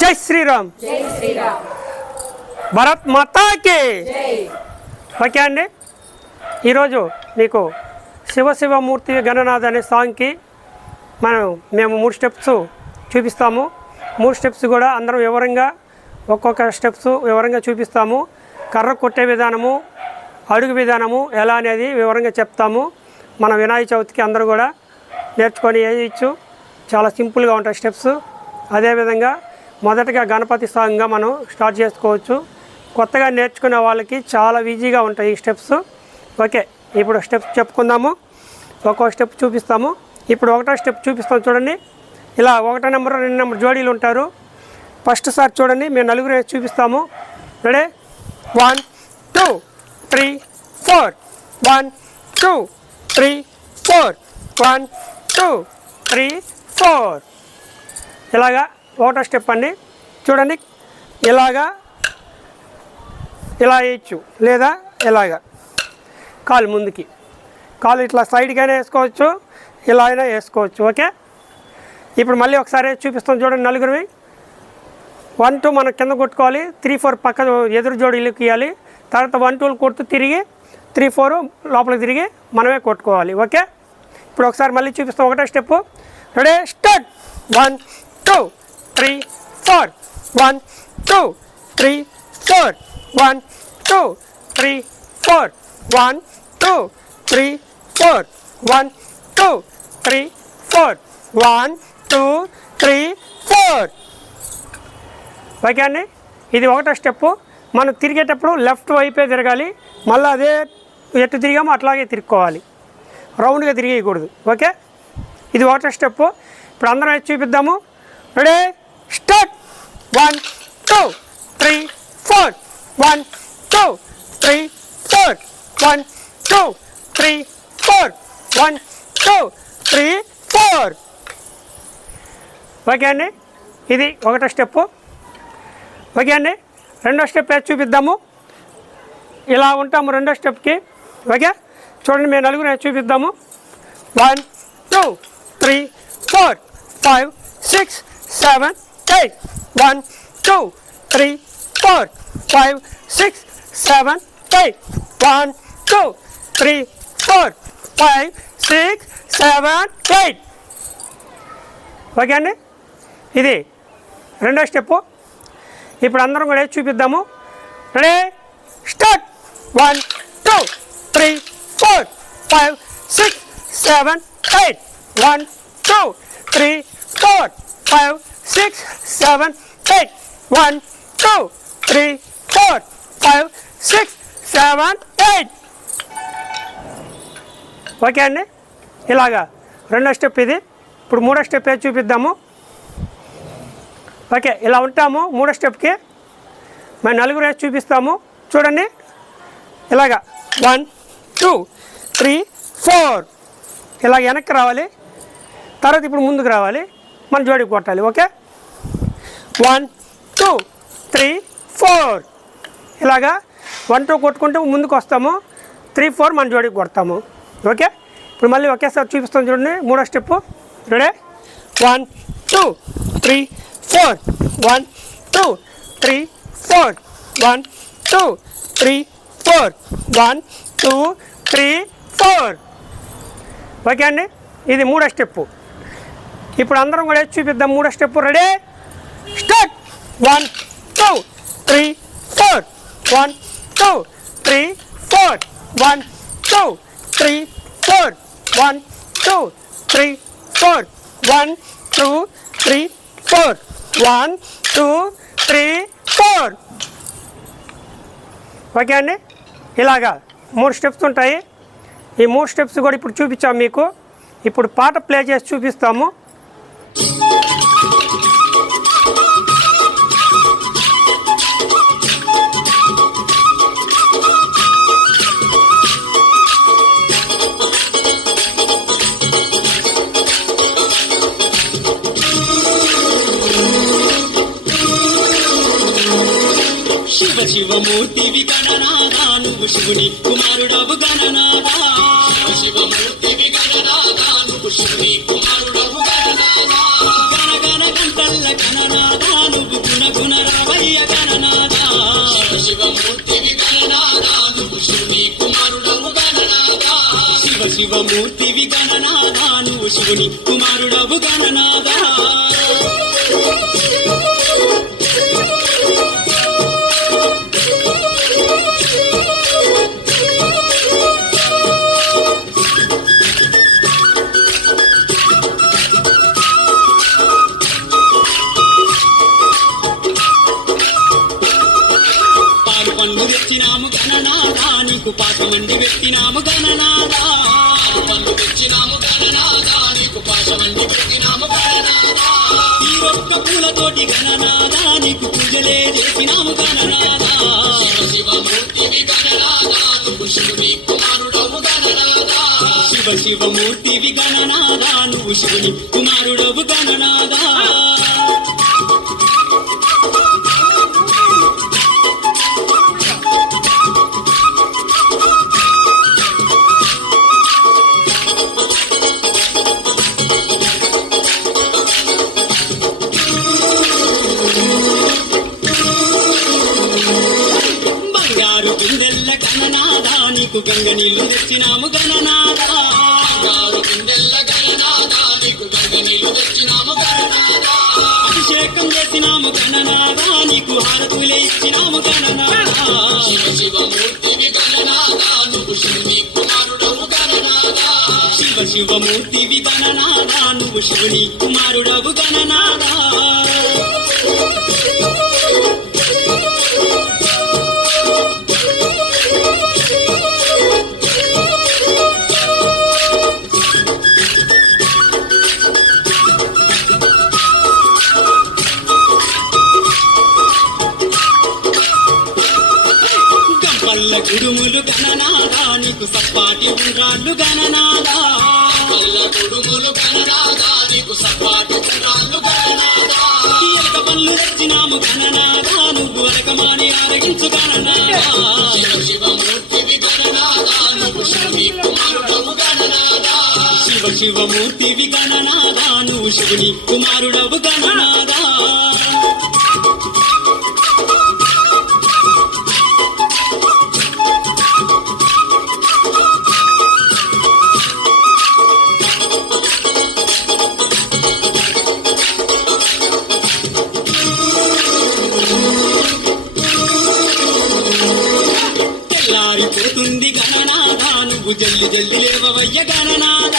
జై శ్రీరామ్. భరత్ మాతాకి. ఓకే అండి, ఈరోజు మీకు శివశివమూర్తి గణనాథ్ అనే సాంగ్కి మేము 3 స్టెప్స్ చూపిస్తాము. 3 స్టెప్స్ కూడా అందరం వివరంగా ఒక్కొక్క స్టెప్స్ వివరంగా చూపిస్తాము. కర్ర కొట్టే విధానము, అడుగు విధానము ఎలా అనేది వివరంగా చెప్తాము. మన వినాయక చవితికి అందరూ కూడా నేర్చుకొని వేయచ్చు. చాలా సింపుల్గా ఉంటాయి స్టెప్స్. అదేవిధంగా మొదటగా గణపతి సాంగ్గా మనం స్టార్ట్ చేసుకోవచ్చు. కొత్తగా నేర్చుకునే వాళ్ళకి చాలా ఈజీగా ఉంటాయి ఈ స్టెప్స్. ఓకే, ఇప్పుడు స్టెప్స్ చెప్పుకుందాము. ఒక్కో స్టెప్ చూపిస్తాము. ఇప్పుడు 1వ స్టెప్ చూపిస్తాము. చూడండి, ఇలా 1 నెంబర్ 2 నెంబర్ జోడీలు ఉంటారు. ఫస్ట్ సార్ చూడండి, మేము 4 చూపిస్తాము. రెడీ? 1 2 3 4 1 2 3 4 1 2 3 4. ఇలాగా 1వ స్టెప్ అండి. చూడండి, ఇలా వేయచ్చు, లేదా ఇలాగా కాలు ముందుకి, కాలు ఇట్లా సైడ్గానే వేసుకోవచ్చు, ఇలా అయినా వేసుకోవచ్చు. ఓకే, ఇప్పుడు మళ్ళీ ఒకసారి చూపిస్తాం. చూడండి, 4 1 2 మనం కింద కొట్టుకోవాలి. 3 4 పక్క ఎదురు జోడీలకు ఇవ్వాలి. తర్వాత 1 2 కొడుతూ తిరిగి 3 4 లోపలికి తిరిగి మనమే కొట్టుకోవాలి. ఓకే, ఇప్పుడు ఒకసారి మళ్ళీ చూపిస్తాం. 1వ స్టెప్. రెడీ? స్టార్ట్. 1 2 3 4 1 2 3 4 1 2 3 4 1 2 3 4 1 2 3 4 1 2 3 4. ఓకే అండి, ఇది 1వ స్టెప్. మనం తిరిగేటప్పుడు లెఫ్ట్ వైపే తిరగాలి. మళ్ళీ అదే ఎటు తిరిగామో అట్లాగే తిరుక్కోవాలి, రౌండ్గా తిరిగేయకూడదు. ఓకే, ఇది 1వ స్టెప్. ఇప్పుడు అందరం చూపిద్దాము. రెడీ? స్టార్ట్. 1 2 3 4 1 2 3 4 1 2 3 4 1 2 3 4. ఓకే అండి, ఇది 1వ స్టెప్. ఓకే అండి, 2వ స్టెప్ చూపిద్దాము. ఇలా ఉంటాము 2వ స్టెప్కి. ఓకే, చూడండి, మేము 4 చూపిద్దాము. 1 2 3 4 5 6 7 8 1 2 3 4 5 6 7 8 1 2 3 4 5 6 7 8. ఓకే అండి, ఇది 2వ స్టెప్. ఇప్పుడు అందరం కూడా చూపిద్దాము. రెడీ? స్టార్ట్. 1 2 3 4 5 6 7 8 1 2 3 4 5 6 7 8 1 2 3 4 5 6 7 8. ఓకే అండి, ఇలాగా 2వ స్టెప్ ఇది. ఇప్పుడు 3వ స్టెప్ చూపిద్దాము. ఓకే, ఇలా ఉంటాము 3వ స్టెప్కి. మేము 4 చూపిస్తాము. చూడండి, ఇలాగా 1 2 3 4 ఇలాగ వెనక్కి రావాలి. తర్వాత ఇప్పుడు ముందుకు రావాలి, మన జోడికి కొట్టాలి. ఓకే, 1 2 3 4 ఇలాగా 1 2 కొట్టుకుంటూ ముందుకు వస్తాము. 3 4 మన జోడికి కొడతాము. ఓకే, ఇప్పుడు మళ్ళీ ఒకేసారి చూపిస్తాం. చూడండి, 3వ స్టెప్. రెడీ? 1 2 3 4 1 2 3 4 1 2 3 4 1 2 3 4. ఓకే అండి, ఇది 3వ స్టెప్. ఇప్పుడు అందరం కూడా చూపిద్దాం 3వ స్టెప్. రెడీ? స్టార్ట్. 1 2 3 4 1 2 3 4 1 2 3 4 1 2 3 4 1 2 3 4 1 2 3 4. ఓకే అండి, ఇలాగా 3 స్టెప్స్ ఉంటాయి. ఈ 3 స్టెప్స్ కూడా ఇప్పుడు చూపించాము మీకు. ఇప్పుడు పాట ప్లే చేసి చూపిస్తాము. శివమూర్తివి గణనాథా, నువ్వు శివుని కుమారుడవు గణనాథా. శివమూర్తివి గణనాథా, నువ్వు శివుని కుమారుడవు గణనాథా. గణ గణ గంటల్ల గణనాథా, నువ్వు శివమూర్తివి గణనాథ నువ్వు శివుని కుమారుడవు గణనాథ పాలు పండ్లు తెచ్చినాము గణనాథ నీకు పాశమండి పెట్టినాము గణనాథ పండ్లు తెచ్చినాము గణనాథ నీకు పాశమండి పెట్టినాము గణనాథ ఈ ఒక్క పూలతోటి గణనాథ నీకు పూజలే చేసినాము గణనాథ శివమూర్తివి గణనాథ నువ్వు శివుని కుమారుడవు గణనాథ శివమూర్తివి గణనాథ నువ్వు శివుని కుమారుడవు గణనాథ గణనాథ నీకు గంగ నీళ్లు తెచ్చినాము గణనాథ గుండెల్ల గణనాథ నీకు గంగ నీళ్లు తెచ్చినాము గణనాథ అభిషేకం చేసినాము గణనాథ నీకు హారతులే ఇచ్చినాము గణనాథ శివమూర్తివి గణనాథ నువ్వు శివుని కుమారుడవు గణనాథ శివమూర్తివి గణనాథ నువ్వు శివుని కుమారుడవు గణనాథ పల్ల గుడుములు గణనాథ నీకు సప్పాటి ఉండ్రాళ్ళు గణనాథ పల్ల గుడుములు గణనాథ నీకు సప్పాటి ఉండ్రాళ్ళు గణనాథ ఎలక పళ్ళు తెచ్చినాము గణనాథ నువ్వు అరకమాని ఆరగించు గణనాథ శివమూర్తివి గణనాథ నువ్వు శివుని కుమారుడవు గణనాథ శివమూర్తివి గణనాథ నువ్వు శివుని కుమారుడవు గణనాథ పోతుంది గణనాథ నువ్వు జల్ది జల్ది లేవవయ్య గణనాథ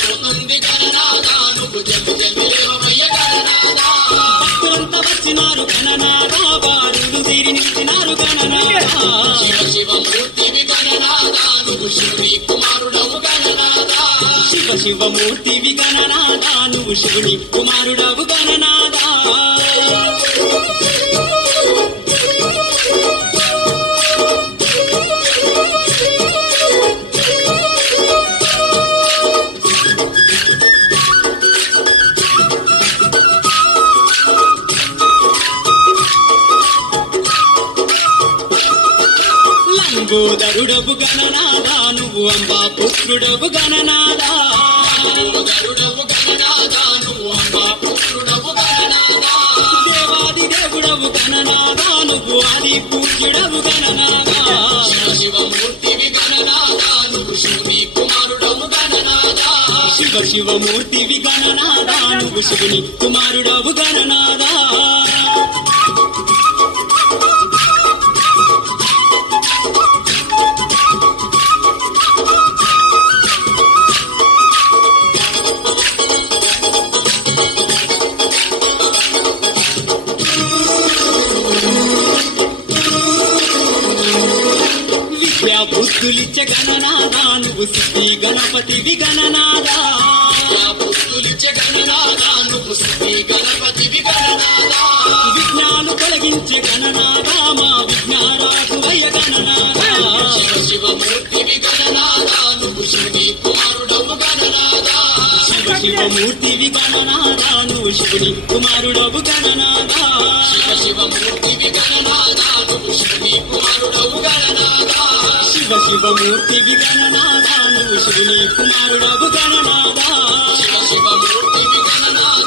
పోతుంది గణనాథ నువ్వు జల్ది జల్ది లేవవయ్య గణనాథ భక్తులంతా వచ్చినారు గణనాథ వారులు తీరి నిలిచినారు గణనాథ శివమూర్తివి గణనాథ నువ్వు శివుని కుమారుడవు గణనాథ శివమూర్తివి గణనాథ నువ్వు శివుని కుమారుడవు గణనాథ లంబోదరుడవు గణనాథ నువ్వు అంబా పుత్రుడవు గణనాథ లంబోదరుడవు గణనాథ నువ్వు అంబా పుత్రుడవు గణనాథ దేవాది దేవుడవు గణనాథ నువ్వు ఆది పూజ్యుడవు గణనాథ శివమూర్తివి గణనాథ నువ్వు శివుని కుమారుడవు గణనాథ శివమూర్తివి గణనాథ నువ్వు శివుని కుమారుడవు గణనాథ బుద్ధులిచ్చ గణనాథ నువ్వు సిద్ధి గణపతివి గణనాథ బుద్ధులిచ్చ గణనాథ నువ్వు సిద్ధి గణపతివి గణనాథ విఘ్నాలు తొలగించే గణనాథ మా విఘ్నారాధువయ్య గణనాథ శివమూర్తివి గణనాథ నువ్వు శివుని కుమారుడవు గణనాథ శివమూర్తివి గణనాథ నువ్వు శివుని కుమారుడవు గణనాథ శివమూర్తివి గణనాథ నువ్వు శివుని కుమారుడవు గణనాథ శివమూర్తివి గణనాథ నువ్వు శివుని కుమారుడవు గణనాథ శివమూర్తివి గణనాథ